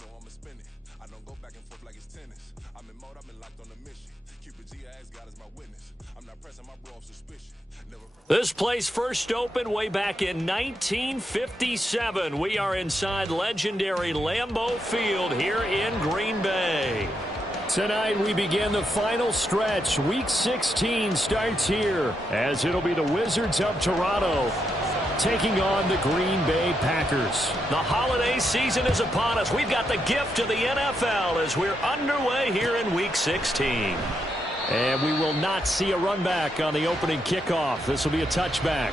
know I'ma spend it. I don't go back and forth like it's tennis. I'm in mode, I've been locked on a mission. Cupid G, I ask God as my witness. I'm not pressing my bro off suspicion. This place first opened way back in 1957. We are inside legendary Lambeau Field here in Green Bay. Tonight we begin the final stretch. Week 16 starts here as it'll be the Wizards of Toronto taking on the Green Bay Packers. The holiday season is upon us. We've got the gift of the NFL as we're underway here in Week 16. And we will not see a run back on the opening kickoff. This will be a touchback.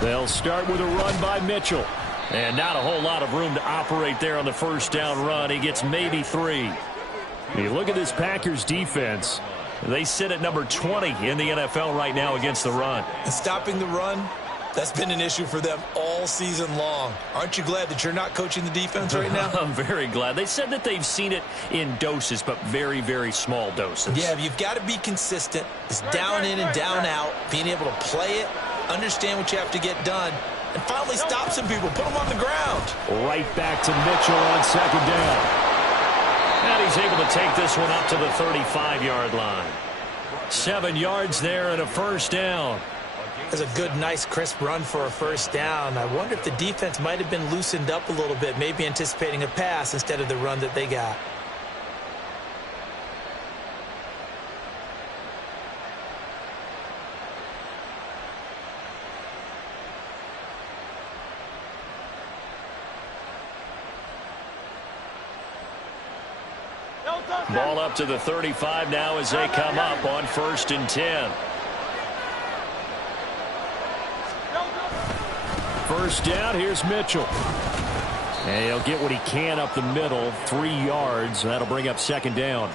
They'll start with a run by Mitchell. And not a whole lot of room to operate there on the first down run. He gets maybe 3. You look at this Packers defense. They sit at number 20 in the NFL right now against the run. And stopping the run, that's been an issue for them all season long. Aren't you glad that you're not coaching the defense right now? I'm very glad. They said that they've seen it in doses, but very, very small doses. Yeah, you've got to be consistent. It's down in and down out, being able to play it, understand what you have to get done, and finally stop some people, put them on the ground. Right back to Mitchell on second down. And he's able to take this one up to the 35-yard line. 7 yards there and a first down. That's a good, nice, crisp run for a first down. I wonder if the defense might have been loosened up a little bit, maybe anticipating a pass instead of the run that they got. Ball up to the 35 now as they come up on 1st and 10. First down, here's Mitchell. And he'll get what he can up the middle, 3 yards. That'll bring up 2nd down.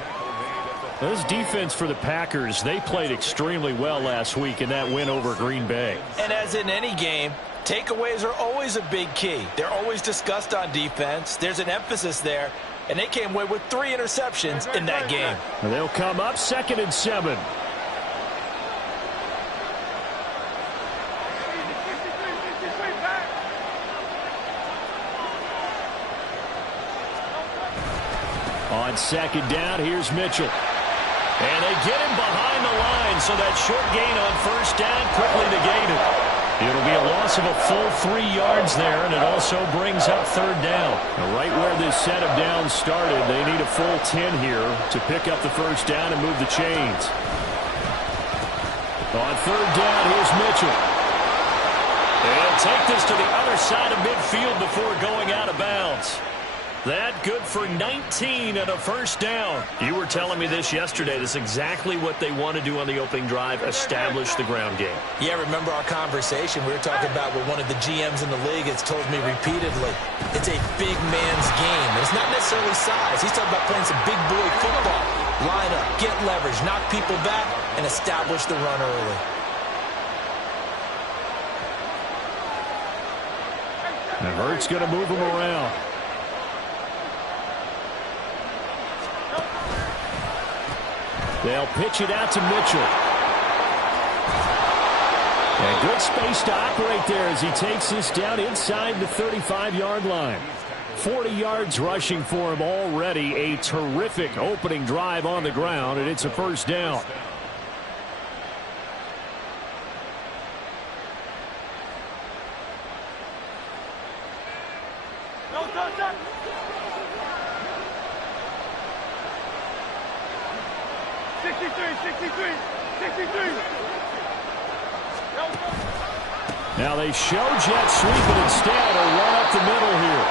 This defense for the Packers, they played extremely well last week in that win over Green Bay. And as in any game, takeaways are always a big key. They're always discussed on defense. There's an emphasis there. And they came away with 3 interceptions in that game. And they'll come up 2nd and 7. On 2nd down, here's Mitchell. And they get him behind the line, so that short gain on 1st down quickly negated. It'll be a loss of a full 3 yards there, and it also brings up 3rd down. Now, right where this set of downs started, they need a full 10 here to pick up the first down and move the chains. On 3rd down, here's Mitchell. And take this to the other side of midfield before going out of bounds. That good for 19 and a first down. You were telling me this yesterday. This is exactly what they want to do on the opening drive, establish the ground game. Yeah, remember our conversation? We were talking about what one of the GMs in the league has told me repeatedly. It's a big man's game. And it's not necessarily size. He's talking about playing some big boy football. Line up, get leverage, knock people back, and establish the run early. And Hurts going to move him around. They'll pitch it out to Mitchell. And good space to operate there as he takes this down inside the 35-yard line. 40 yards rushing for him already. A terrific opening drive on the ground, and it's a first down. Now they show jet sweep, but instead a run up the middle here.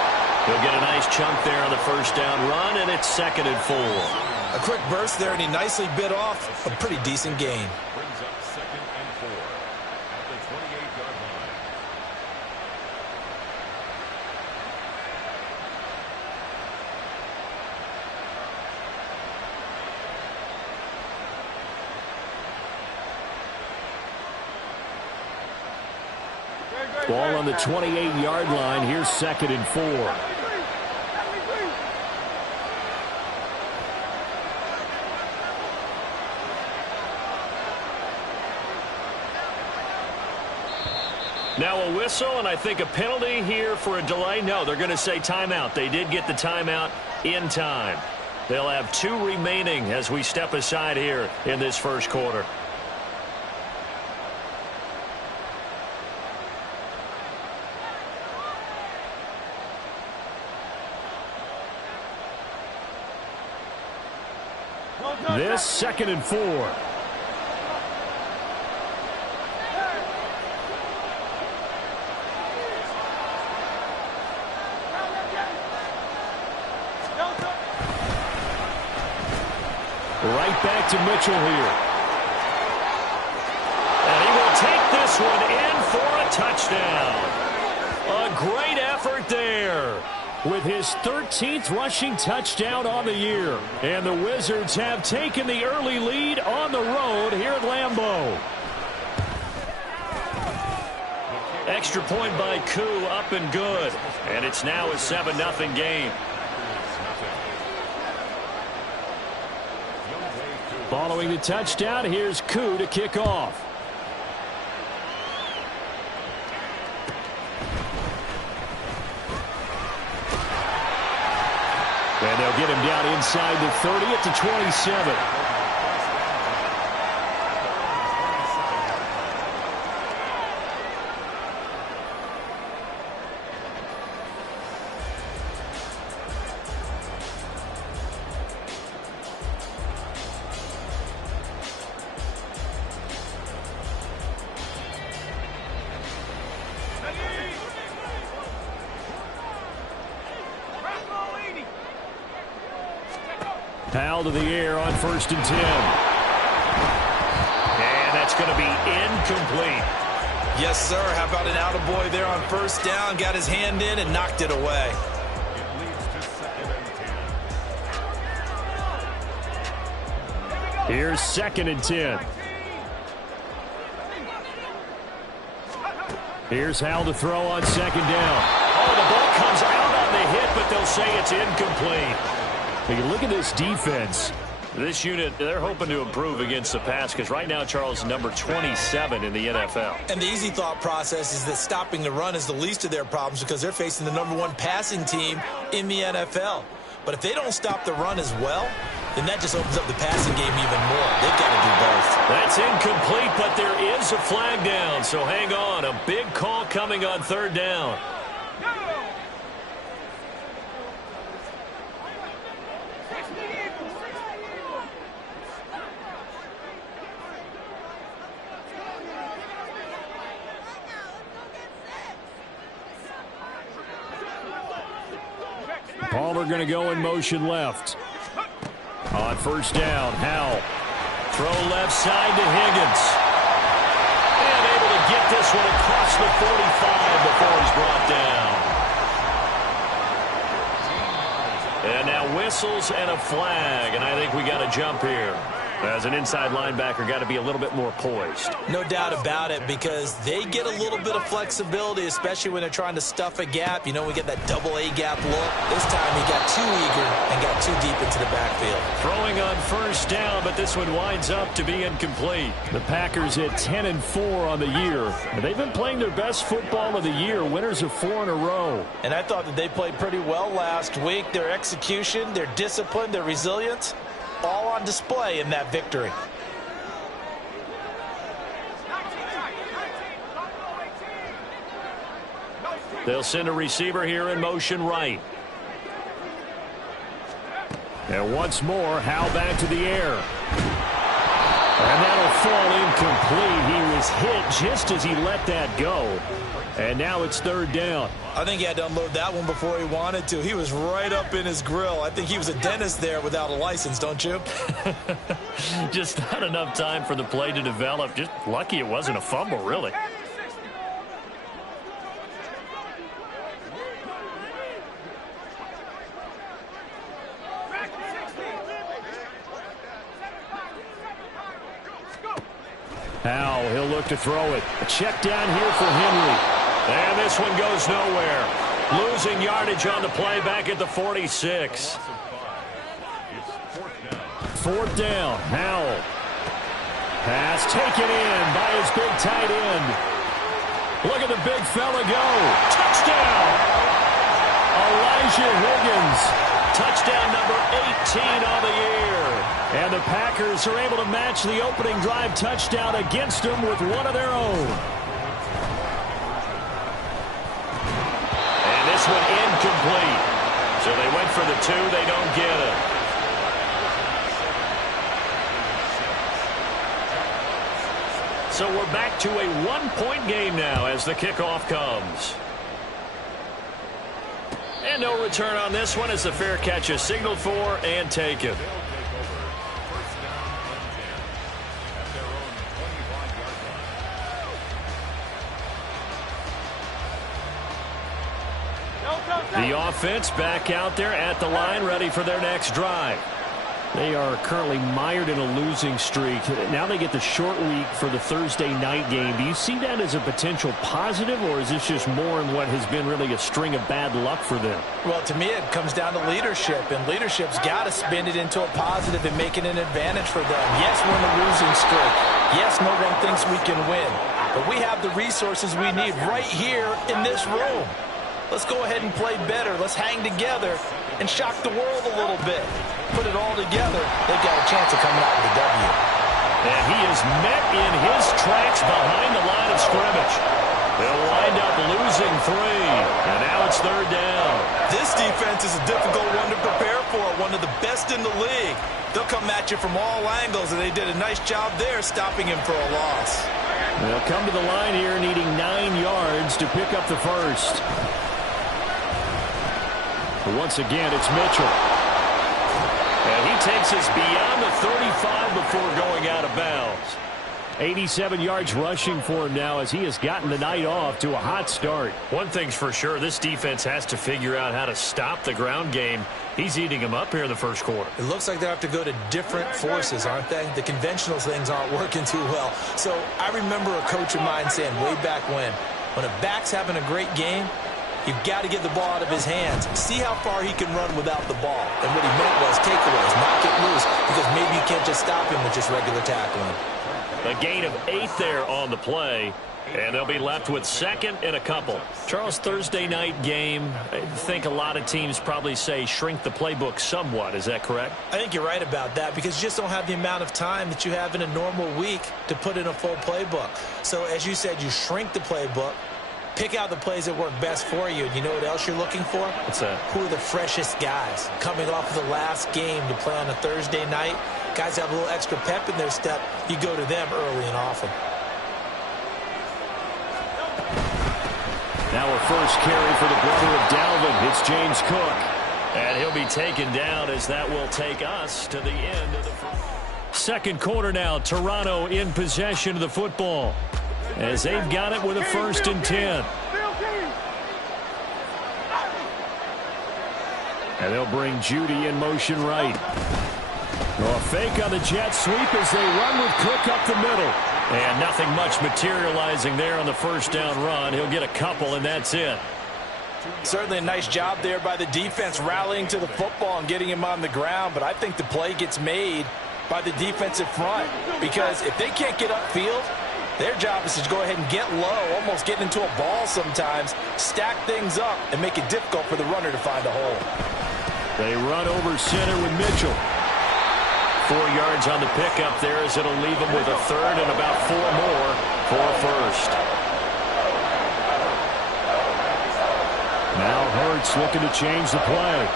He'll get a nice chunk there on the first down run, and it's 2nd and 4. A quick burst there, and he nicely bit off a pretty decent gain. Brings up 2nd and 4 at the 28-yard line. Ball on the 28-yard line. Here's 2nd and 4. Now a whistle, and I think a penalty here for a delay. No, they're going to say timeout. They did get the timeout in time. They'll have 2 remaining as we step aside here in this first quarter. This 2nd and 4. Right back to Mitchell here. And he will take this one in for a touchdown. A great effort there with his 13th rushing touchdown on the year. And the Wizards have taken the early lead on the road here at Lambeau. Extra point by Koo, up and good. And it's now a 7-0 game. Following the touchdown, here's Koo to kick off. And they'll get him down inside the 30 at the 27. Powell to the air on 1st and 10. And that's going to be incomplete. Yes, sir. How about an attaboy there on 1st down? Got his hand in and knocked it away. It leads to 2nd and 10. Here's 2nd and 10. Here's Howell to throw on 2nd down. Oh, the ball comes out on the hit, but they'll say it's incomplete. You look at this defense. This unit, they're hoping to improve against the pass because right now, Charles, number 27 in the NFL. And the easy thought process is that stopping the run is the least of their problems because they're facing the number 1 passing team in the NFL. But if they don't stop the run as well, then that just opens up the passing game even more. They've got to do both. That's incomplete, but there is a flag down, so hang on. A big call coming on 3rd down. Palmer going to go in motion left. On 1st down, Howell. Throw left side to Higgins. And able to get this one across the 45 before he's brought down. And now whistles and a flag, and I think we got a jump here. As an inside linebacker, got to be a little bit more poised. No doubt about it, because they get a little bit of flexibility, especially when they're trying to stuff a gap. You know, we get that double A gap look. This time he got too eager and got too deep into the backfield. Throwing on 1st down, but this one winds up to be incomplete. The Packers at 10-4 on the year. They've been playing their best football of the year, winners of 4 in a row. And I thought that they played pretty well last week. Their execution, their discipline, their resilience, all on display in that victory. They'll send a receiver here in motion right. And once more, Howell back to the air. And that'll fall incomplete. He was hit just as he let that go. And now it's third down. I think he had to unload that one before he wanted to. He was right up in his grill. I think he was a dentist there without a license, don't you? Just not enough time for the play to develop. Just lucky it wasn't a fumble, really. Now he'll look to throw it. A check down here for Henry. And this one goes nowhere. Losing yardage on the play back at the 46. Fourth down. Howell. Pass taken in by his big tight end. Look at the big fella go. Touchdown. Elijah Higgins. Touchdown number 18 on the year. And the Packers are able to match the opening drive touchdown against them with one of their own. And this one incomplete. So they went for the two. They don't get it. So we're back to a one-point game now as the kickoff comes. And no return on this one as the fair catch is signaled for and taken. The offense back out there at the line, ready for their next drive. They are currently mired in a losing streak. Now they get the short week for the Thursday night game. Do you see that as a potential positive, or is this just more in what has been really a string of bad luck for them? Well, to me, it comes down to leadership, and leadership's got to spin it into a positive and make it an advantage for them. Yes, we're in a losing streak. Yes, no one thinks we can win, but we have the resources we need right here in this room. Let's go ahead and play better. Let's hang together and shock the world a little bit. Put it all together, they've got a chance of coming out with a W. And he is met in his tracks behind the line of scrimmage. They'll wind up losing 3, and now it's third down. This defense is a difficult one to prepare for, one of the best in the league. They'll come at you from all angles, and they did a nice job there stopping him for a loss. They'll come to the line here needing 9 yards to pick up the first. But once again, it's Mitchell. And he takes us beyond the 35 before going out of bounds. 87 yards rushing for him now as he has gotten the night off to a hot start. One thing's for sure, this defense has to figure out how to stop the ground game. He's eating them up here in the first quarter. It looks like they have to go to different forces, aren't they? The conventional things aren't working too well. So I remember a coach of mine saying way back when a back's having a great game, you've got to get the ball out of his hands. See how far he can run without the ball. And what he meant was takeaways, not get loose, because maybe you can't just stop him with just regular tackling. A gain of 8 there on the play, and they'll be left with second and a couple. Charles, Thursday night game, I think a lot of teams probably say shrink the playbook somewhat. Is that correct? I think you're right about that because you just don't have the amount of time that you have in a normal week to put in a full playbook. So as you said, you shrink the playbook. Pick out the plays that work best for you. And you know what else you're looking for? What's that? Who are the freshest guys? Coming off of the last game to play on a Thursday night, guys have a little extra pep in their step. You go to them early and often. Now a first carry for the brother of Dalvin. It's James Cook. And he'll be taken down as that will take us to the end of the first. Second quarter now. Toronto in possession of the football, as they've got it with a 1st and 10. And they'll bring Judy in motion right. A fake on the jet sweep as they run with Cook up the middle. And nothing much materializing there on the first down run. He'll get a couple, and that's it. Certainly a nice job there by the defense rallying to the football and getting him on the ground. But I think the play gets made by the defensive front, because if they can't get upfield, their job is to go ahead and get low, almost get into a ball sometimes, stack things up, and make it difficult for the runner to find a hole. They run over center with Mitchell. 4 yards on the pickup there as it'll leave them with a third and about 4 more for first. Now Hurts looking to change the play.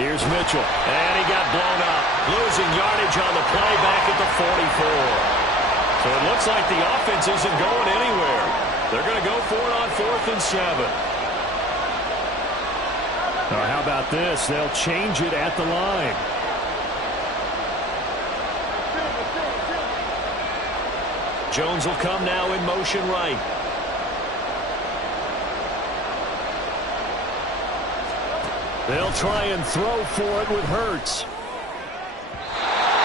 Here's Mitchell, and he got blown up. Losing yardage on the play back at the 44. So it looks like the offense isn't going anywhere. They're going to go for it on 4th and 7. How about this? They'll change it at the line. Jones will come now in motion right. They'll try and throw for it with Hurts.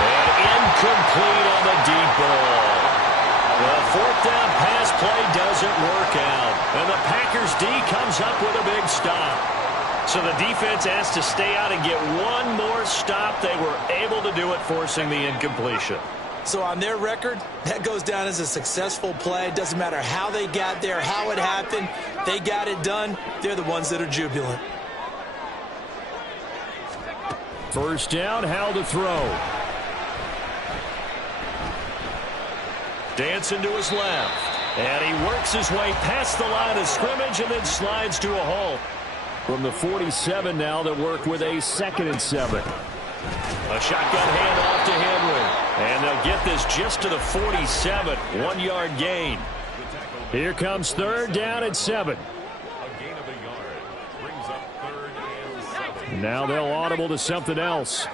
And incomplete on the deep ball. The 4th down pass play doesn't work out. And the Packers D comes up with a big stop. So the defense has to stay out and get one more stop. They were able to do it, forcing the incompletion. So on their record, that goes down as a successful play. It doesn't matter how they got there, how it happened. They got it done. They're the ones that are jubilant. 1st down, Howell to throw. Dancing to his left. And he works his way past the line of scrimmage and then slides to a halt. From the 47 now, they'll work with a 2nd and 7. A shotgun handoff to Henry. And they'll get this just to the 47. 1-yard gain. Here comes 3rd down and 7. A gain of a yard. Brings up 3rd and 7. Now they'll audible to something else.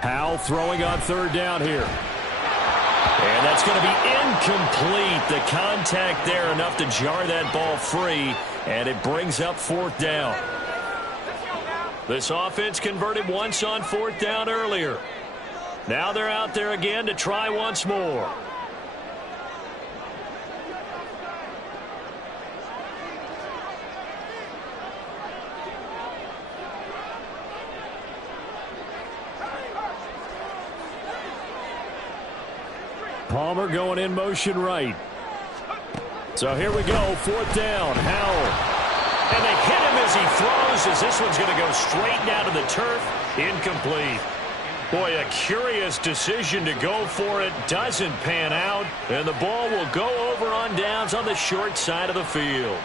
Howell throwing on 3rd down here. And that's going to be incomplete. The contact there enough to jar that ball free, and it brings up 4th down. This offense converted once on 4th down earlier. Now they're out there again to try once more. Palmer going in motion right. So here we go, 4th down, Howell. And they hit him as he throws, as this one's going to go straight down to the turf. Incomplete. Boy, a curious decision to go for it. Doesn't pan out. And the ball will go over on downs on the short side of the field.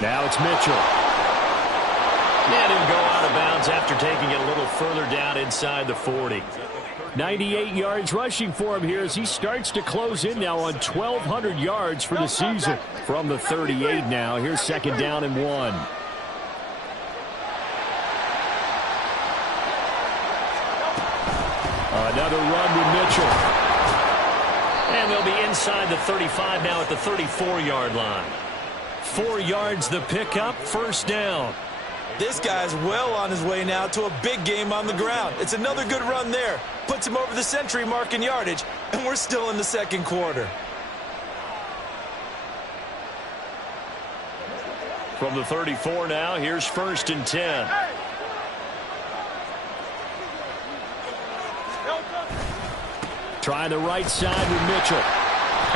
Now it's Mitchell. And he'll go out of bounds after taking it a little further down inside the 40. 98 yards rushing for him here as he starts to close in now on 1,200 yards for the season. From the 38 now, here's 2nd down and 1. Another run with Mitchell. And they'll be inside the 35 now at the 34-yard line. 4 yards the pickup, 1st down. This guy's well on his way now to a big game on the ground. It's another good run there. Puts him over the century mark in yardage, and we're still in the 2nd quarter. From the 34 now, here's 1st and 10. Trying the right side with Mitchell.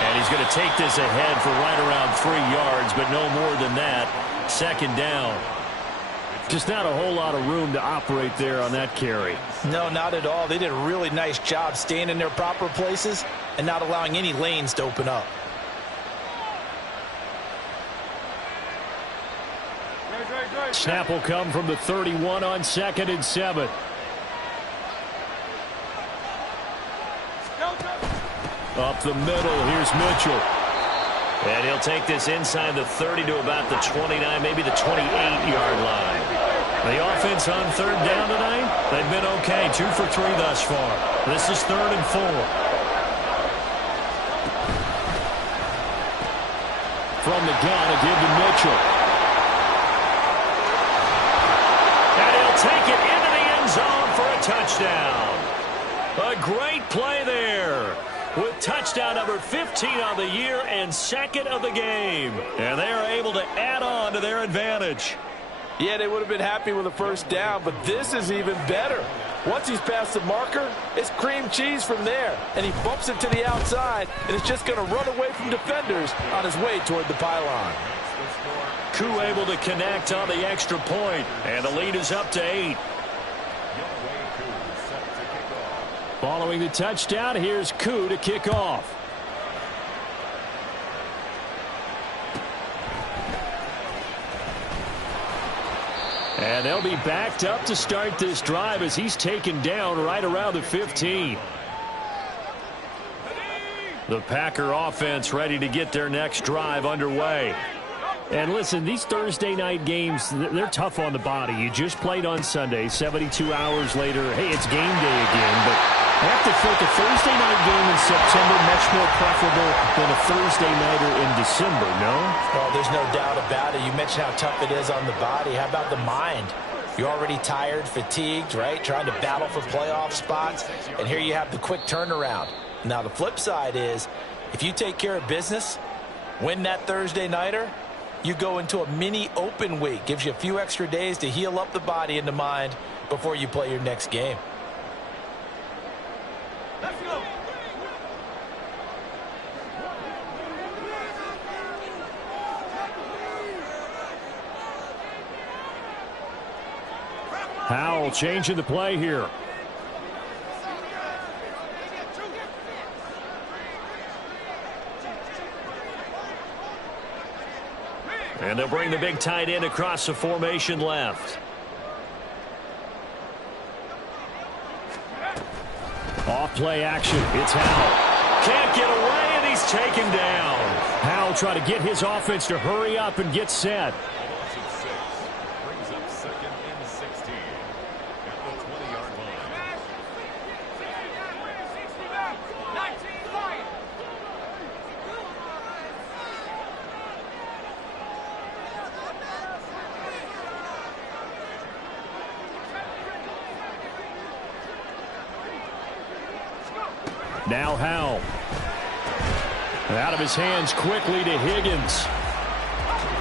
And he's going to take this ahead for right around 3 yards, but no more than that. 2nd down. Just not a whole lot of room to operate there on that carry. No, not at all. They did a really nice job staying in their proper places and not allowing any lanes to open up. Snap will come from the 31 on 2nd and 7. Up the middle, here's Mitchell. And he'll take this inside the 30 to about the 29, maybe the 28-yard line. The offense on 3rd down tonight, they've been okay. 2 for 3 thus far. This is 3rd and 4. From the gun, a give to Mitchell. And he'll take it into the end zone for a touchdown. A great play there with touchdown number 15 on the year and second of the game. And they are able to add on to their advantage. Yeah, they would have been happy with a first down, but this is even better. Once he's past the marker, it's cream cheese from there. And he bumps it to the outside, and it's just going to run away from defenders on his way toward the pylon. Koo able to connect on the extra point, and the lead is up to 8. Following the touchdown, here's Koo to kick off. And they'll be backed up to start this drive as he's taken down right around the 15. The Packer offense ready to get their next drive underway. And listen, these Thursday night games, they're tough on the body. You just played on Sunday, 72 hours later, hey, it's game day again. But I have to think a Thursday night game in September much more preferable than a Thursday nighter in December, no? Oh, there's no doubt about it. You mentioned how tough it is on the body. How about the mind? You're already tired, fatigued, right? Trying to battle for playoff spots. And here you have the quick turnaround. Now, the flip side is, if you take care of business, win that Thursday nighter, you go into a mini open week. Gives you a few extra days to heal up the body and the mind before you play your next game. Let's go. Howell changing the play here. And they'll bring the big tight end across the formation left. Off play action. It's Howell. Can't get away, and he's taken down. Howell trying to get his offense to hurry up and get set. Brings up second and 16 at the 20-yard line. Now Howell. Out of his hands quickly to Higgins.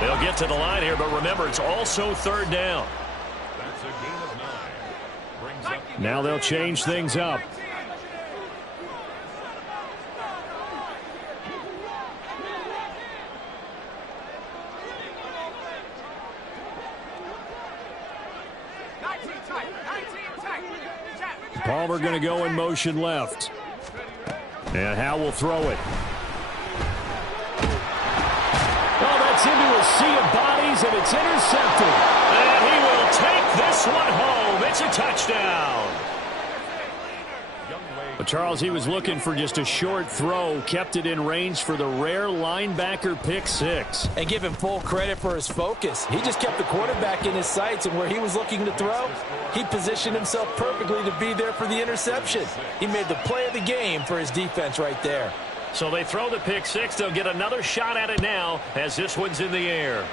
They'll get to the line here, but remember, it's also third down. That's a gain of 9. Brings up Now they'll change things up. Palmer going to go in motion left. And Howell will throw it. Oh, that's into a sea of bodies, and it's intercepted. And he will take this one home. It's a touchdown. But Charles, he was looking for just a short throw, kept it in range for the rare linebacker pick six. And give him full credit for his focus. He just kept the quarterback in his sights, and where he was looking to throw, he positioned himself perfectly to be there for the interception. He made the play of the game for his defense right there. So they throw the pick six. They'll get another shot at it now as this one's in the air.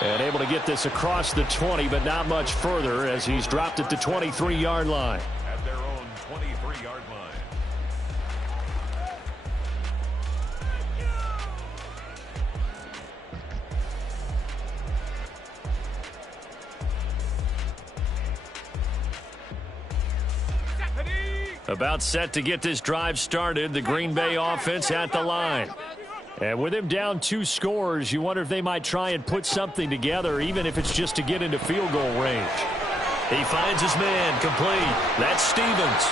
And able to get this across the 20, but not much further as he's dropped it to 23-yard line. at their own 23-yard line. About set to get this drive started, the Green Bay offense at the line. And with him down 2 scores, you wonder if they might try and put something together, even if it's just to get into field goal range. He finds his man complete. That's Stevens.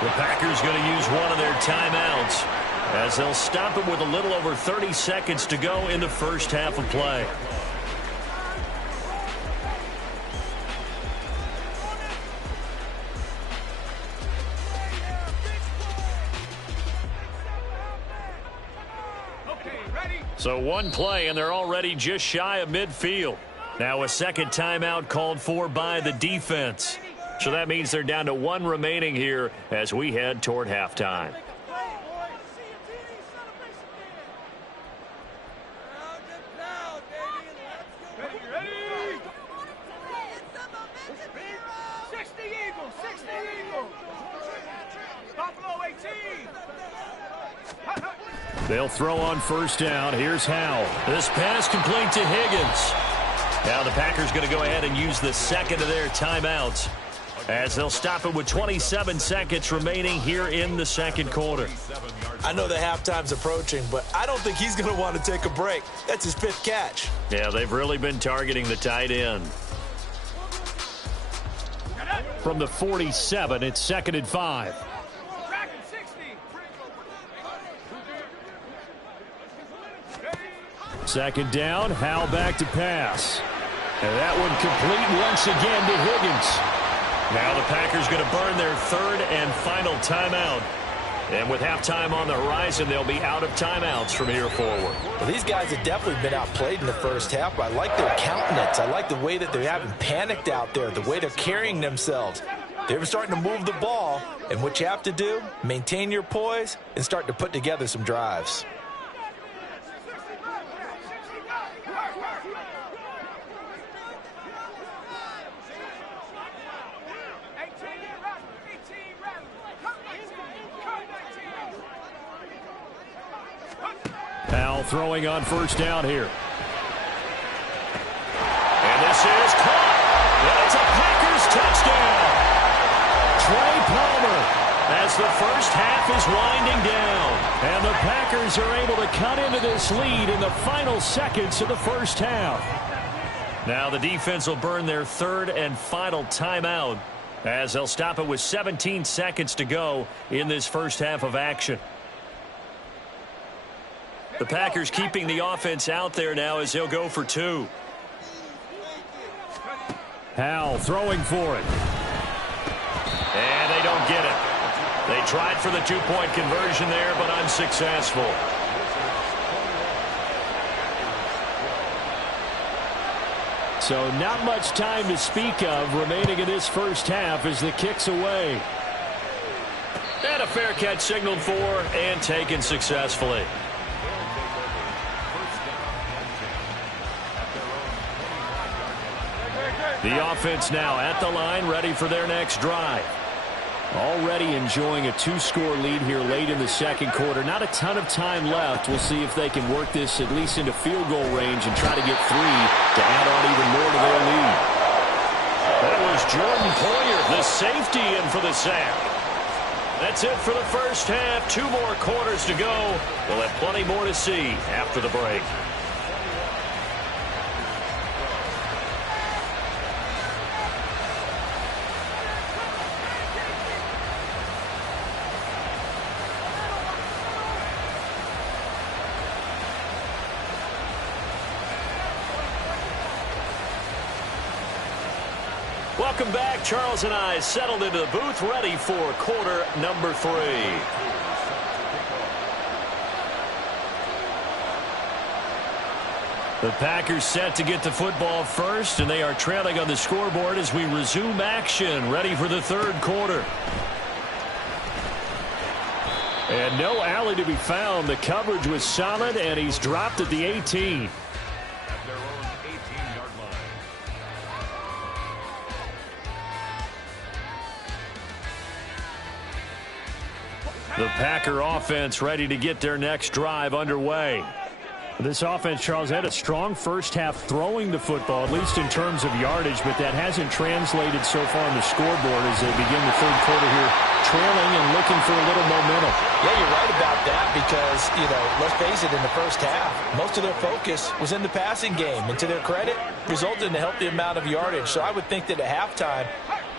The Packers going to use one of their timeouts as they'll stop it with a little over 30 seconds to go in the first half of play. So one play, and they're already just shy of midfield. Now a second timeout called for by the defense. So that means they're down to 1 remaining here as we head toward halftime. They'll throw on first down. Here's Howell. This pass complete to Higgins. Now the Packers going to go ahead and use the second of their timeouts as they'll stop it with 27 seconds remaining here in the second quarter. I know the halftime's approaching, but I don't think he's going to want to take a break. That's his 5th catch. Yeah, they've really been targeting the tight end. From the 47, it's 2nd and 5. Second down, Howell back to pass. And that one complete once again to Higgins. Now the Packers going to burn their 3rd and final timeout. And with halftime on the horizon, they'll be out of timeouts from here forward. Well, these guys have definitely been outplayed in the first half, but I like their countenance. I like the way that they haven't panicked out there, the way they're carrying themselves. They're starting to move the ball, and what you have to do, maintain your poise and start to put together some drives. Howell throwing on first down here. And this is caught. That's a Packers touchdown. Trey Palmer as the first half is winding down. And the Packers are able to cut into this lead in the final seconds of the first half. Now the defense will burn their 3rd and final timeout as they'll stop it with 17 seconds to go in this first half of action. The Packers keeping the offense out there now as they'll go for 2. Howell throwing for it. And they don't get it. They tried for the 2-point conversion there, but unsuccessful. So not much time to speak of remaining in this first half as the kick's away. And a fair catch signaled for and taken successfully. The offense now at the line, ready for their next drive. Already enjoying a 2-score lead here late in the second quarter. Not a ton of time left. We'll see if they can work this at least into field goal range and try to get 3 to add on even more to their lead. That was Jordan Poyer, the safety, in for the sack. That's it for the first half. 2 more quarters to go. We'll have plenty more to see after the break. Welcome back. Charles and I settled into the booth, ready for quarter number 3. The Packers set to get the football first, and they are trailing on the scoreboard as we resume action, ready for the 3rd quarter. And no alley to be found. The coverage was solid, and he's dropped at the 18. The Packer offense ready to get their next drive underway. This offense, Charles, had a strong first half throwing the football, at least in terms of yardage, but that hasn't translated so far on the scoreboard as they begin the 3rd quarter here, trailing and looking for a little momentum. Yeah, you're right about that because, let's face it, in the first half, most of their focus was in the passing game. And to their credit, resulted in a healthy amount of yardage. So I would think that at halftime,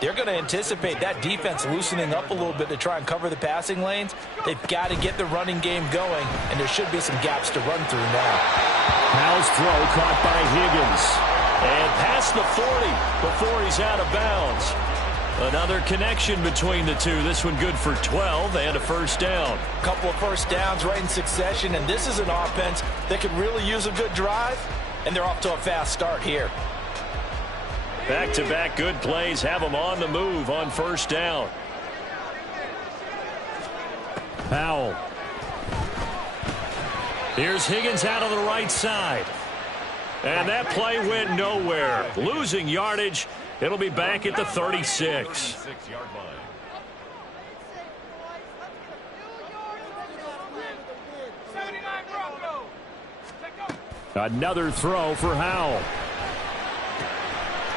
they're going to anticipate that defense loosening up a little bit to try and cover the passing lanes. They've got to get the running game going, and there should be some gaps to run through now. Howell's throw caught by Higgins. And past the 40 before he's out of bounds. Another connection between the two. This one good for 12 and a first down. A couple of first downs right in succession, and this is an offense that could really use a good drive, and they're off to a fast start here. Back-to-back good plays have them on the move on first down. Howell. Here's Higgins out on the right side. And that play went nowhere. Losing yardage. It'll be back at the 36. Another throw for Howell.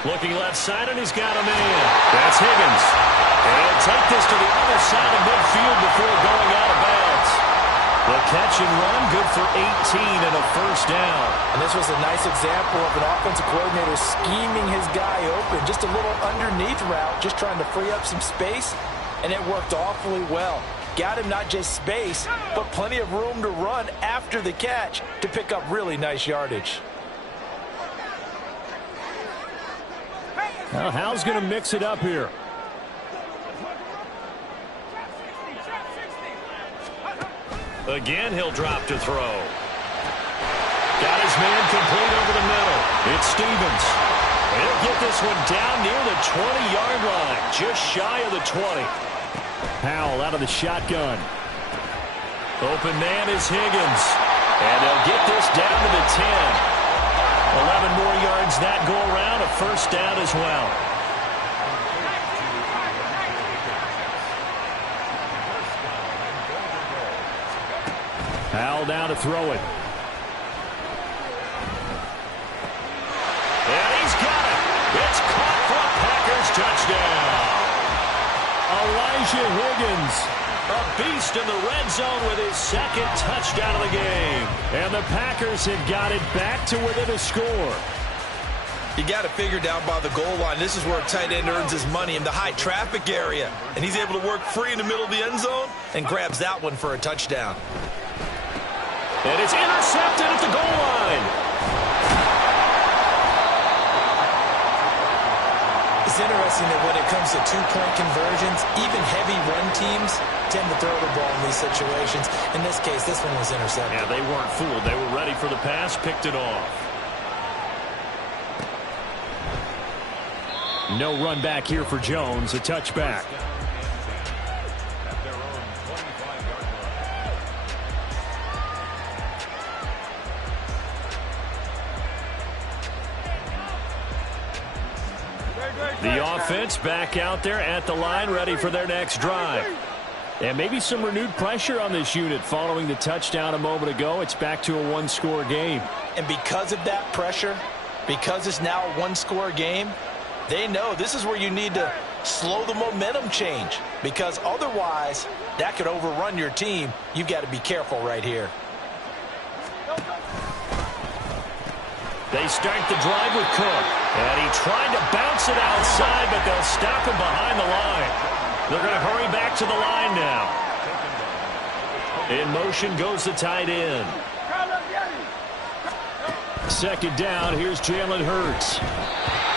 Looking left side, and he's got a man. That's Higgins. And he'll take this to the other side of midfield before going out of bounds. The catch and run, good for 18 and a first down. And this was a nice example of an offensive coordinator scheming his guy open. Just a little underneath route, just trying to free up some space, and it worked awfully well. Got him not just space, but plenty of room to run after the catch to pick up really nice yardage. Well, Howell's going to mix it up here. Again, he'll drop to throw. Got his man complete over the middle. It's Stevens. He'll get this one down near the 20-yard line, just shy of the 20. Howell out of the shotgun. Open man is Higgins. And they'll get this down to the 10. 11 more yards that go around, a first down as well. Howell down to throw it. And he's got it. It's caught for a Packers touchdown. Elijah Higgins, a beast in the red zone with his second touchdown of the game. And the Packers have got it back to within a score. You got it figured out by the goal line. This is where a tight end earns his money in the high traffic area. And he's able to work free in the middle of the end zone and grabs that one for a touchdown. And it's intercepted at the goal line. It's interesting that when it comes to two-point conversions, even heavy run teams tend to throw the ball in these situations. In this case, this one was intercepted. Yeah, they weren't fooled. They were ready for the pass, picked it off. No run back here for Jones, a touchback. The offense back out there at the line, ready for their next drive. And maybe some renewed pressure on this unit following the touchdown a moment ago. It's back to a one-score game. And because of that pressure, because it's now a one-score game, they know this is where you need to slow the momentum change, because otherwise that could overrun your team. You've got to be careful right here. They start the drive with Cook. And he tried to bounce it outside, but they'll stop him behind the line. They're going to hurry back to the line now. In motion goes the tight end. Second down, here's Jalen Hurts.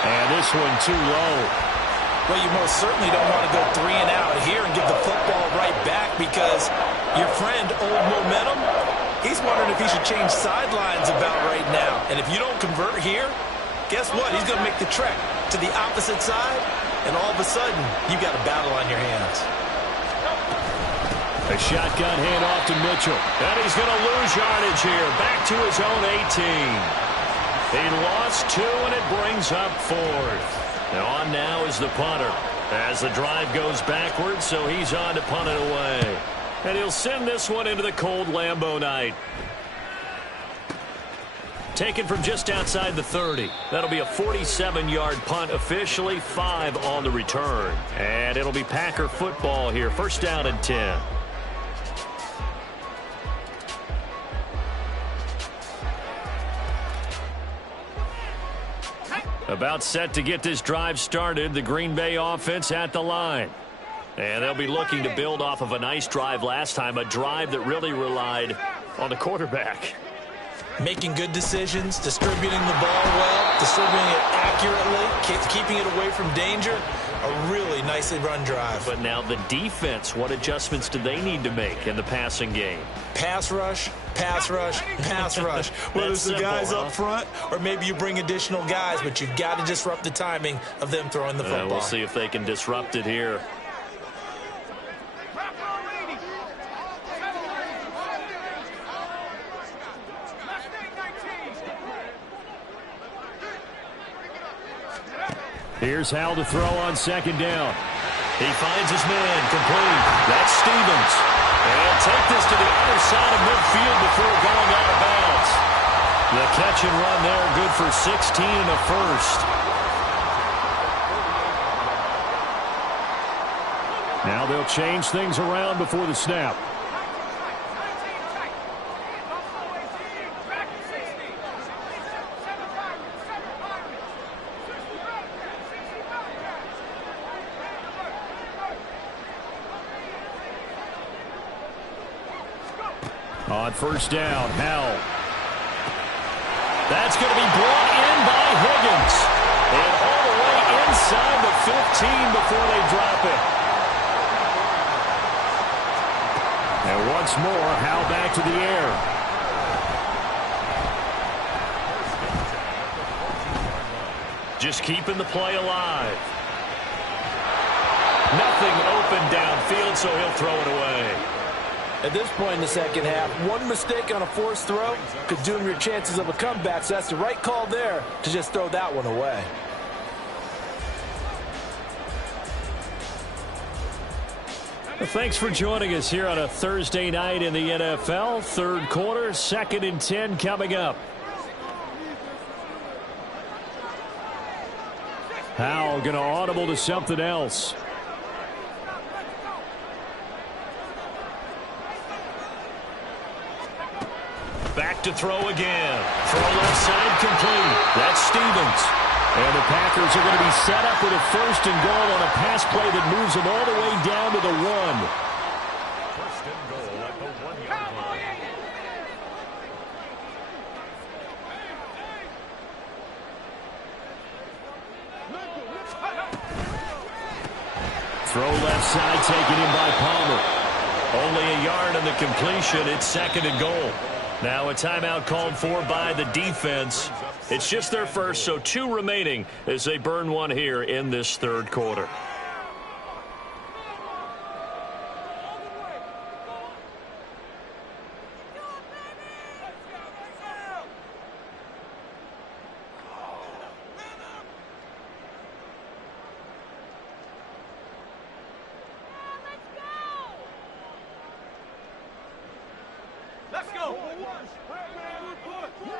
And this one too low. Well, you most certainly don't want to go 3 and out here and give the football right back, because your friend, Old Momentum, he's wondering if he should change sidelines about right now. And if you don't convert here, guess what? He's going to make the trek to the opposite side, and all of a sudden, you've got a battle on your hands. A shotgun handoff to Mitchell. And he's going to lose yardage here. Back to his own 18. He lost 2, and it brings up 4th. And on now is the punter as the drive goes backwards, so he's on to punt it away. And he'll send this one into the cold Lambeau night. Taken from just outside the 30. That'll be a 47-yard punt, officially 5 on the return. And it'll be Packer football here. First down and 10. About set to get this drive started. The Green Bay offense at the line. And they'll be looking to build off of a nice drive last time, a drive that really relied on the quarterback. Making good decisions, distributing the ball well, distributing it accurately, keeping it away from danger. A really nicely run drive. But now the defense, what adjustments do they need to make in the passing game? Pass rush, pass rush, pass rush. Whether it's the guys up front or maybe you bring additional guys, but you've got to disrupt the timing of them throwing the football. We'll see if they can disrupt it here. Here's Howell to throw on second down. He finds his man complete. That's Stevens. And he'll take this to the other side of midfield before going out of bounds. The catch and run there, good for 16 and a first. Now they'll change things around before the snap. On first down, Howell. That's going to be brought in by Higgins. And all the way inside the 15 before they drop it. And once more, Howell back to the air. Just keeping the play alive. Nothing open downfield, so he'll throw it away. At this point in the second half, one mistake on a forced throw could doom your chances of a comeback, so that's the right call there to just throw that one away. Well, thanks for joining us here on a Thursday night in the NFL. Third quarter, 2nd and 10 coming up. Howell going to audible to something else. Back to throw again. Throw left side complete. That's Stevens. And the Packers are going to be set up with a 1st and goal on a pass play that moves them all the way down to the 1. 1st and goal at the 1-yard line. Throw left side taken in by Palmer. Only a yard on the completion. It's 2nd and goal. Now a timeout called for by the defense. It's just their first, so 2 remaining as they burn one here in this third quarter. Let's go.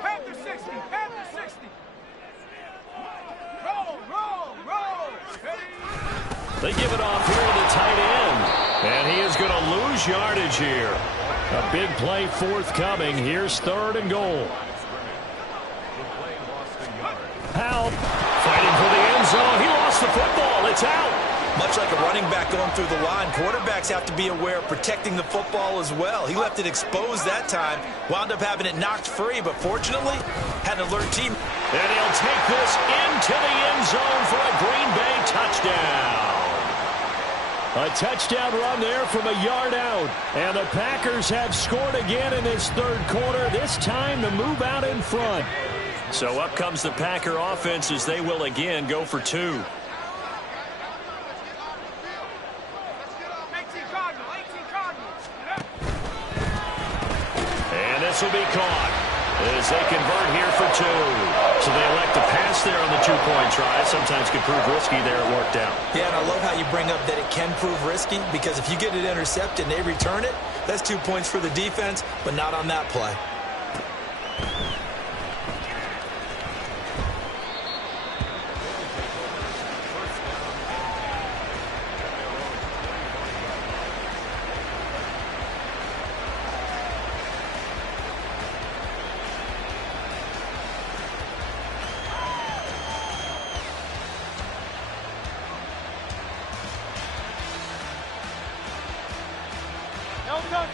Panther 60. Panther 60. Roll, roll, roll. They give it off here to the tight end. And he is going to lose yardage here. A big play forthcoming. Here's 3rd and goal. Howell fighting for the end zone. He lost the football. It's out. Much like a running back going through the line, quarterbacks have to be aware of protecting the football as well. He left it exposed that time, wound up having it knocked free, but fortunately, had an alert team. And he'll take this into the end zone for a Green Bay touchdown. A touchdown run there from a yard out. And the Packers have scored again in this third quarter, this time to move out in front. So up comes the Packer offense as they will again go for 2. This will be caught as they convert here for 2. So they elect to pass there on the 2-point try. Sometimes could prove risky there. It worked out. Yeah, and I love how you bring up that it can prove risky, because if you get it intercepted and they return it, that's 2 points for the defense, but not on that play.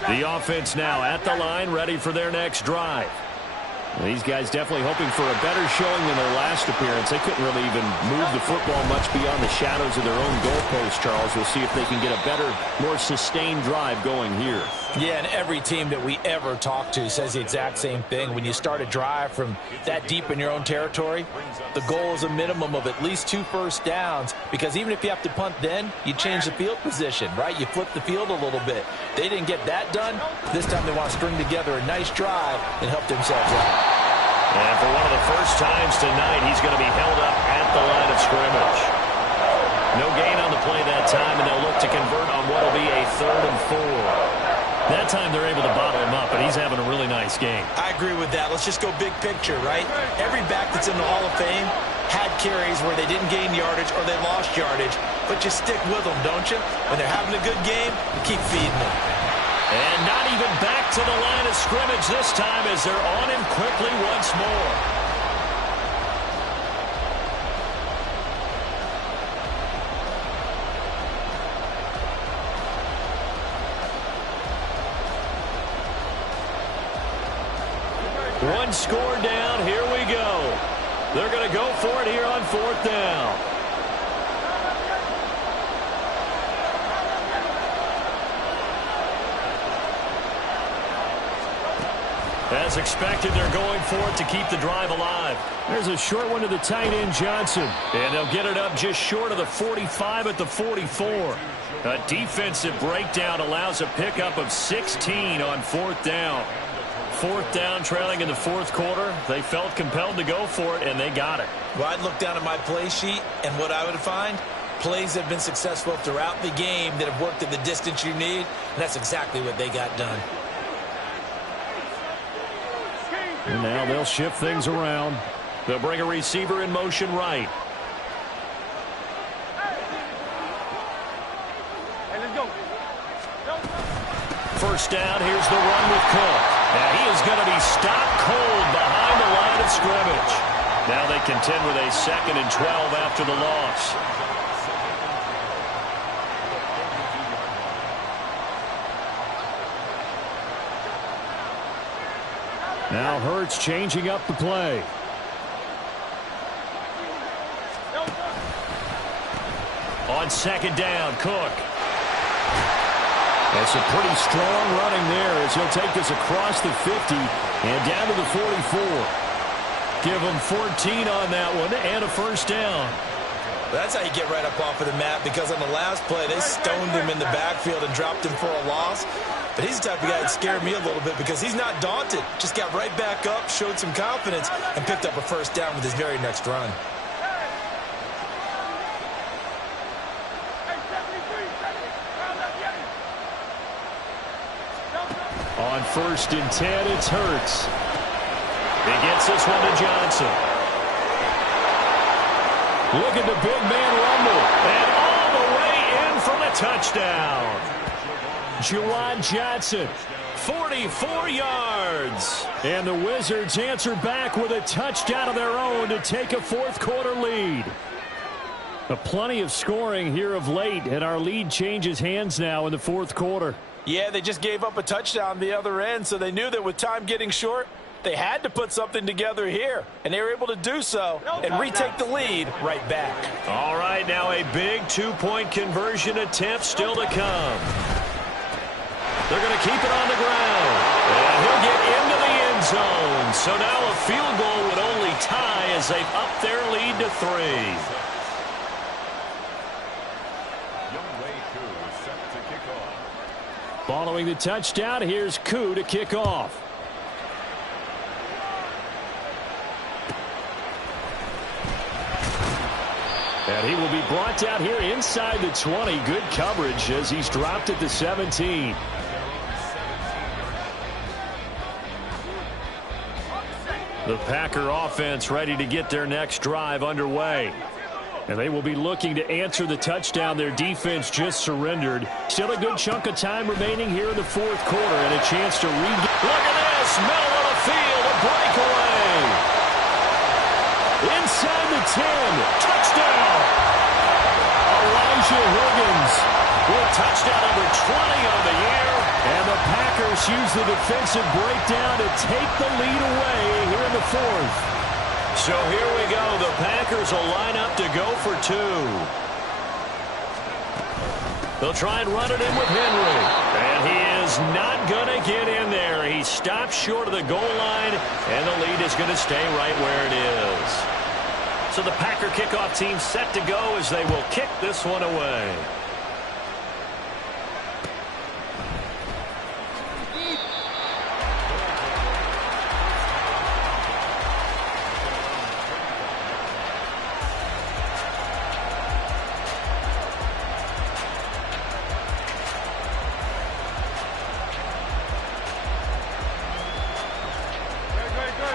The offense now at the line, ready for their next drive. These guys definitely hoping for a better showing than their last appearance. They couldn't really even move the football much beyond the shadows of their own goalpost, Charles. We'll see if they can get a better, more sustained drive going here. Yeah, and every team that we ever talk to says the exact same thing. When you start a drive from that deep in your own territory, the goal is a minimum of at least 2 first downs, because even if you have to punt then, you change the field position, right? You flip the field a little bit. They didn't get that done. This time they want to string together a nice drive and help themselves out. And for one of the first times tonight, he's going to be held up at the line of scrimmage. No gain on the play that time, and they'll look to convert on what will be a 3rd and 4. That time they're able to bottle him up, but he's having a really nice game. I agree with that. Let's just go big picture, right? Every back that's in the Hall of Fame had carries where they didn't gain yardage or they lost yardage, but you stick with them, don't you? When they're having a good game, you keep feeding them. And not even back to the line of scrimmage this time as they're on him quickly once more. One score down. Here we go. They're going to go for it here on 4th down. As expected, they're going for it to keep the drive alive. There's a short one to the tight end, Johnson. And they'll get it up just short of the 45 at the 44. A defensive breakdown allows a pickup of 16 on 4th down. 4th down, trailing in the 4th quarter. They felt compelled to go for it, and they got it. Well, I'd look down at my play sheet, and what I would find, plays have been successful throughout the game that have worked at the distance you need, and that's exactly what they got done. And now they'll shift things around. They'll bring a receiver in motion right. Hey, let's go. First down, here's the run with Cook. Now he is going to be stopped cold behind the line of scrimmage. Now they contend with a 2nd and 12 after the loss. Now Hurts changing up the play. On 2nd down, Cook. That's a pretty strong running there as he'll take this across the 50 and down to the 44. Give him 14 on that one and a first down. That's how you get right up off of the mat, because on the last play, they stoned him in the backfield and dropped him for a loss. But he's the type of guy that scared me a little bit because he's not daunted. Just got right back up, showed some confidence, and picked up a first down with his very next run. On 1st and 10, it's Hurts. He gets this one to Johnson. Look at the big man rumble. And all the way in for the touchdown. Juwan Johnson, 44 yards. And the Wizards answer back with a touchdown of their own to take a 4th quarter lead. Plenty of scoring here of late, and our lead changes hands now in the 4th quarter. Yeah, they just gave up a touchdown the other end, so they knew that with time getting short, they had to put something together here, and they were able to do so and retake the lead right back. All right, now a big 2-point conversion attempt still to come. They're going to keep it on the ground, and he'll get into the end zone. So now a field goal would only tie as they've upped their lead to 3. Following the touchdown, here's Koo to kick off. And he will be brought down here inside the 20. Good coverage as he's dropped at the 17. The Packer offense ready to get their next drive underway. And they will be looking to answer the touchdown their defense just surrendered. Still a good chunk of time remaining here in the 4th quarter and a chance to regain. Look at this, middle of the field, a breakaway. Inside the 10, touchdown. Elijah Higgins with touchdown number 20 on the year. And the Packers use the defensive breakdown to take the lead away here in the 4th. So here we go. The Packers will line up to go for 2. They'll try and run it in with Henry. And he is not going to get in there. He stops short of the goal line, and the lead is going to stay right where it is. So the Packer kickoff team set to go as they will kick this one away.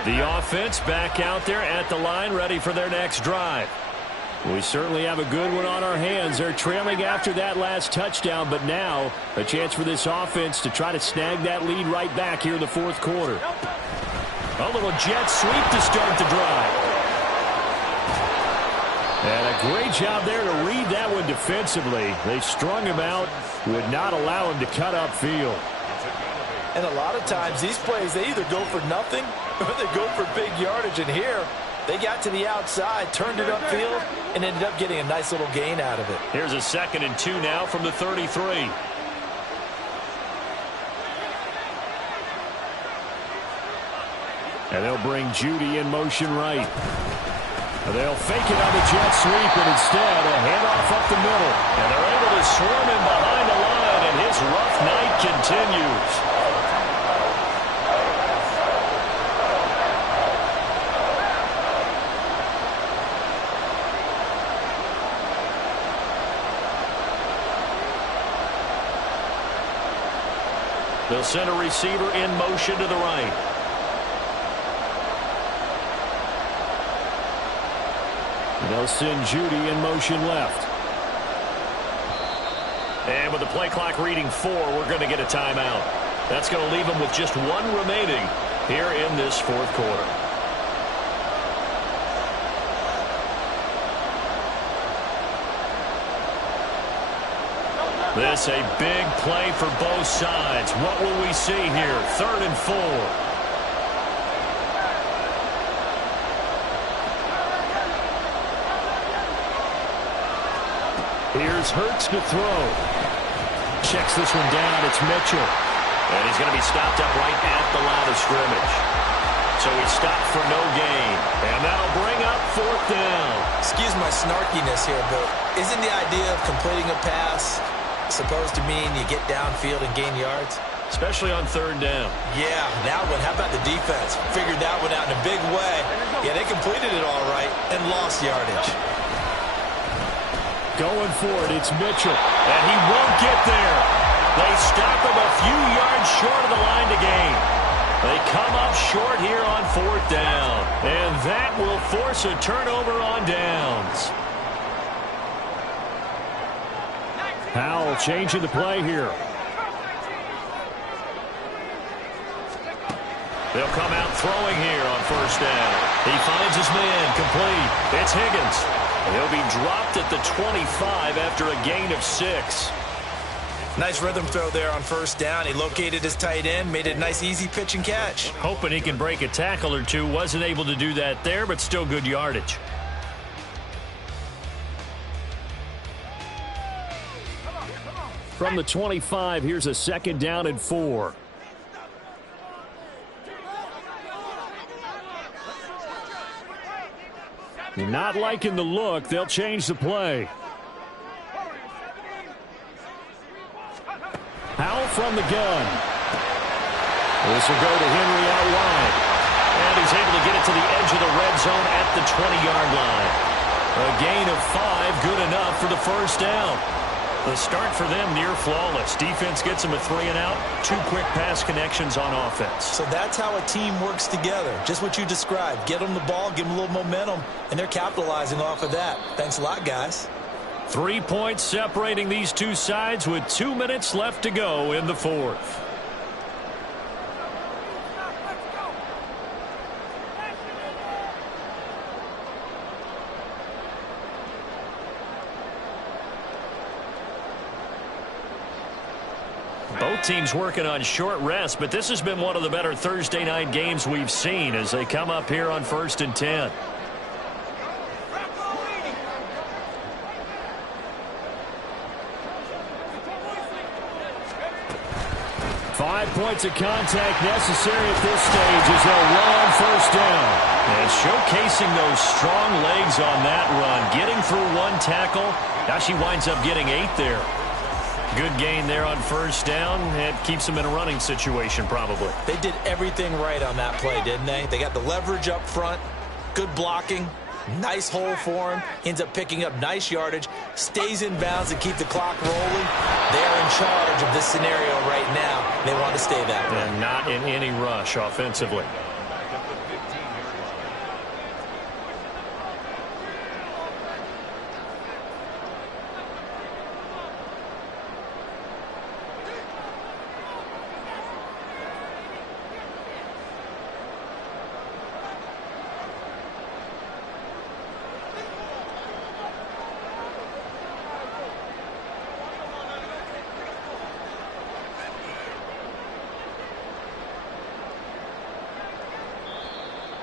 The offense back out there at the line, ready for their next drive. We certainly have a good one on our hands. They're trailing after that last touchdown, but now a chance for this offense to try to snag that lead right back here in the fourth quarter. A little jet sweep to start the drive. And a great job there to read that one defensively. They strung him out, would not allow him to cut upfield. And a lot of times these plays, they either go for nothing or they go for big yardage. And here, they got to the outside, turned it upfield, and ended up getting a nice little gain out of it. Here's a 2nd and 2 now from the 33. And they'll bring Judy in motion right. They'll fake it on the jet sweep, and instead a handoff up the middle. And they're able to swarm him behind the line, and his rough night continues. They'll send a receiver in motion to the right. They'll send Judy in motion left. And with the play clock reading 4, we're going to get a timeout. That's going to leave them with just 1 remaining here in this fourth quarter. This a big play for both sides. What will we see here? 3rd and 4. Here's Hurts to throw. Checks this one down. It's Mitchell. And he's going to be stopped up right at the line of scrimmage. So he's stopped for no gain. And that'll bring up 4th down. Excuse my snarkiness here, but isn't the idea of completing a pass supposed to mean you get downfield and gain yards? Especially on 3rd down. Yeah, that one. How about the defense? Figured that one out in a big way. Yeah, they completed it all right and lost yardage. Going for it, it's Mitchell. And he won't get there. They stop him a few yards short of the line to gain. They come up short here on 4th down. And that will force a turnover on downs. Howell changing the play here. They'll come out throwing here on 1st down. He finds his man complete. It's Higgins. He'll be dropped at the 25 after a gain of 6. Nice rhythm throw there on 1st down. He located his tight end, made it a nice easy pitch and catch. Hoping he can break a tackle or two. Wasn't able to do that there, but still good yardage. From the 25, here's a 2nd down and 4. Not liking the look. They'll change the play. Howell from the gun. This will go to Henry out wide. And he's able to get it to the edge of the red zone at the 20-yard line. A gain of 5, good enough for the 1st down. The start for them near flawless. Defense gets them a 3-and-out. 2 quick pass connections on offense. So that's how a team works together. Just what you described. Get them the ball, give them a little momentum, and they're capitalizing off of that. Thanks a lot, guys. 3 points separating these two sides with 2 minutes left to go in the 4th. Both teams working on short rest, but this has been one of the better Thursday night games we've seen as they come up here on 1st and 10. Five points of contact necessary at this stage as they'll run on 1st down. And showcasing those strong legs on that run. Getting through 1 tackle. Now she winds up getting 8 there. Good gain there on 1st down. It keeps them in a running situation probably. They did everything right on that play, didn't they? They got the leverage up front. Good blocking. Nice hole for him. Ends up picking up nice yardage. Stays in bounds to keep the clock rolling. They're in charge of this scenario right now. They want to stay that way. And not in any rush offensively.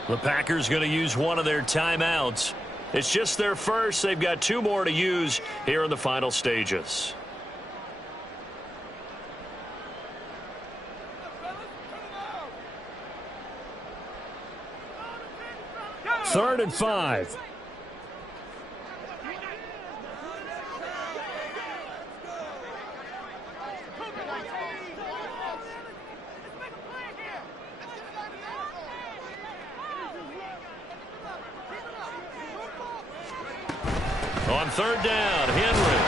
The Packers going to use one of their timeouts. It's just their first. They've got 2 more to use here in the final stages. Third and 5. On third down, Henry.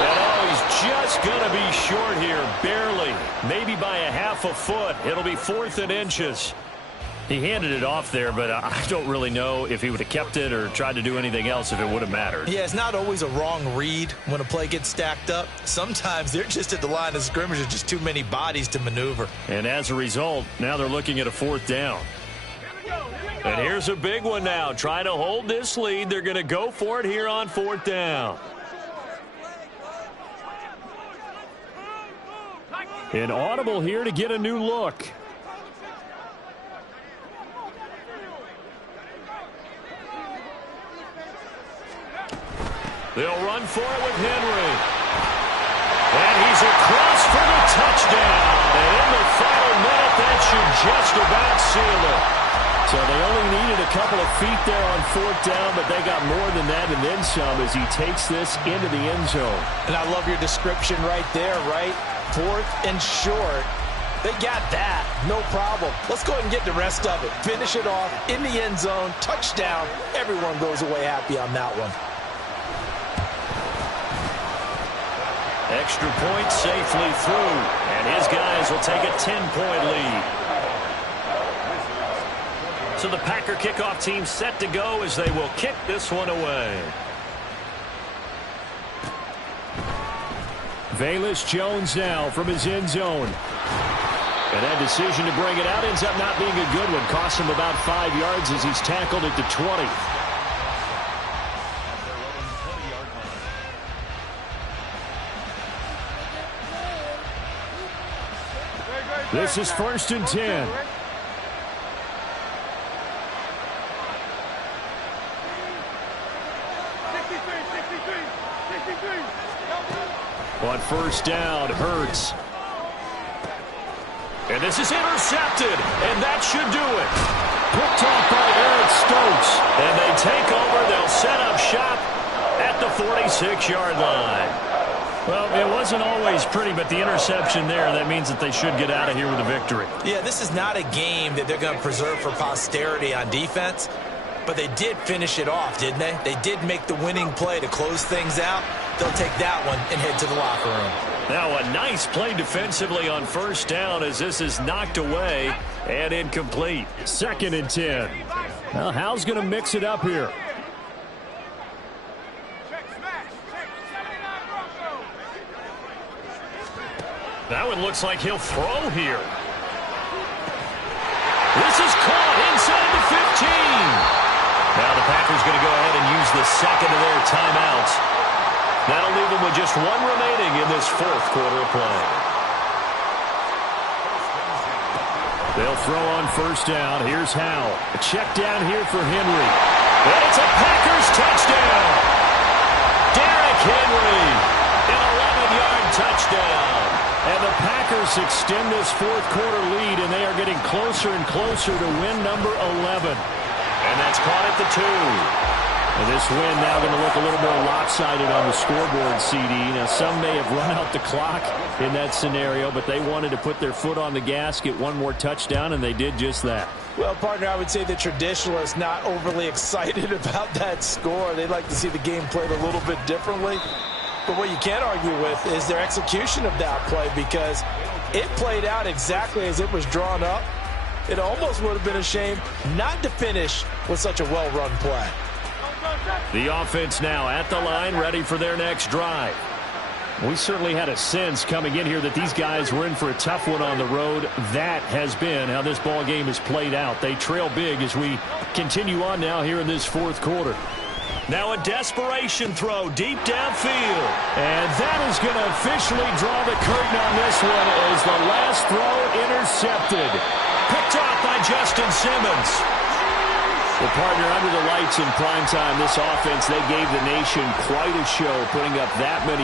And he's just going to be short here, barely. Maybe by a half a foot. It'll be 4th and inches. He handed it off there, but I don't really know if he would have kept it or tried to do anything else if it would have mattered. Yeah, it's not always a wrong read when a play gets stacked up. Sometimes they're just at the line of scrimmage. There's just too many bodies to maneuver. And as a result, now they're looking at a 4th down. And here's a big one now. Trying to hold this lead. They're going to go for it here on 4th down. An audible here to get a new look. They'll run for it with Henry. And he's across for the touchdown. And in the final minute, that should just about seal it. So they only needed a couple of feet there on 4th down, but they got more than that and then some as he takes this into the end zone. And I love your description right there, right? 4th and short. They got that. No problem. Let's go ahead and get the rest of it. Finish it off in the end zone. Touchdown. Everyone goes away happy on that one. Extra point safely through. And his guys will take a 10-point lead. So the Packer kickoff team set to go as they will kick this one away. Velus Jones now from his end zone. And that decision to bring it out ends up not being a good one. Costs him about 5 yards as he's tackled at the 20. This is 1st and 10. On 1st down, Hurts. And this is intercepted, and that should do it. Picked off by Eric Stokes. And they take over. They'll set up shop at the 46-yard line. Well, it wasn't always pretty, but the interception there, that means that they should get out of here with a victory. Yeah, this is not a game that they're going to preserve for posterity on defense, but they did finish it off, didn't they? They did make the winning play to close things out. They'll take that one and head to the locker room. Now a nice play defensively on 1st down as this is knocked away and incomplete. 2nd and 10. Well, Hal's going to mix it up here. That one looks like he'll throw here. This is caught inside the 15. Now the Packers going to go ahead and use the second of their timeouts. That'll leave them with just 1 remaining in this 4th quarter of play. They'll throw on 1st down. Here's Hal. A check down here for Henry. And it's a Packers touchdown. Derrick Henry, an 11-yard touchdown. And the Packers extend this 4th quarter lead, and they are getting closer and closer to win number 11. And that's caught at the 2. And this win now going to look a little more lopsided on the scoreboard, CD. Now, some may have run out the clock in that scenario, but they wanted to put their foot on the gas, get one more touchdown, and they did just that. Well, partner, I would say the traditionalists not overly excited about that score. They'd like to see the game played a little bit differently. But what you can't argue with is their execution of that play, because it played out exactly as it was drawn up. It almost would have been a shame not to finish with such a well-run play. The offense now at the line, ready for their next drive. We certainly had a sense coming in here that these guys were in for a tough one on the road. That has been how this ball game has played out. They trail big as we continue on now here in this 4th quarter. Now a desperation throw deep downfield. And that is going to officially draw the curtain on this one as the last throw intercepted. Picked off by Justin Simmons. Well, partner, under the lights in prime time, this offense, they gave the nation quite a show, putting up that many